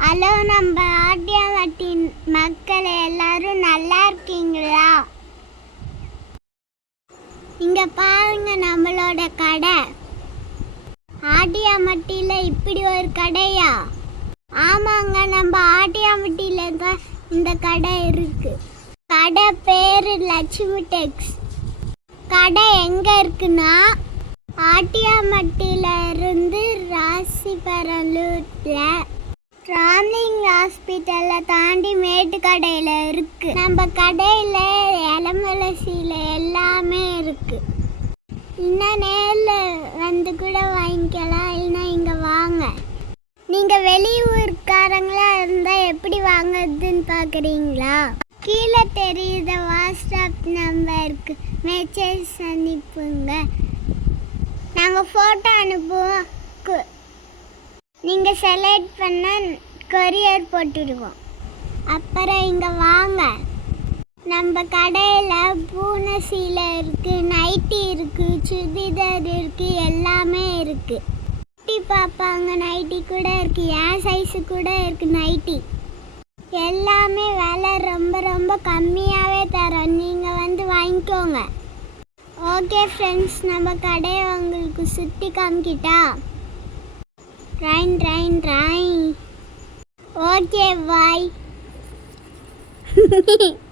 Hello நம்ம ஆட்டியாவட்டின் மக்கள் எல்லாரும் நல்லா இருக்கீங்களா? இங்க பாருங்க நம்மளோட கடை. ஆட்டியாமட்டியில் இப்படி ஒரு கடையா? ஆமாங்க நம்ம ஆட்டியாமட்டியில தான் இந்த கடை இருக்கு. கடை பேரு லட்சுமி டெக்ஸ். கடை எங்க இருக்குன்னா ஆட்டியாமட்டியில இருந்து ராசிபரலூர்ல ஹாஸ்பிட்டலை தாண்டி மேட்டுக்கடையில் இருக்குது நம்ம கடையில் இளமலசியில் எல்லாமே இருக்குது இன்னும் நேரில் வந்து கூட வாங்கிக்கலாம் இல்லைன்னா இங்கே வாங்க. நீங்கள் வெளியூர்காரங்களா இருந்தால் எப்படி வாங்குறதுன்னு பார்க்குறீங்களா கீழே தெரியுத வாட்ஸ்அப் நம்பருக்கு மெசேஜ் அனுப்புங்க. நாங்கள் ஃபோட்டோ அனுப்புவோம். நீங்கள் செலக்ட் பண்ண கொரியர் போட்டுடுவோம். அப்புறம் இங்கே வாங்க. நம்ம கடையில் பூனை சீலை இருக்குது நைட்டி இருக்குது சுடிதார் இருக்குது எல்லாமே இருக்குது குட்டி பார்ப்பாங்க நைட்டி கூட இருக்குது என் சைஸு கூட இருக்குது நைட்டி. எல்லாமே விலை ரொம்ப ரொம்ப கம்மியாகவே தரோம். நீங்கள் வந்து வாங்கிக்கோங்க. ஓகே ஃப்ரெண்ட்ஸ் நம்ம கடையை உங்களுக்கு சுற்றி காமிக்கிட்டா? Rain rain rain okay bye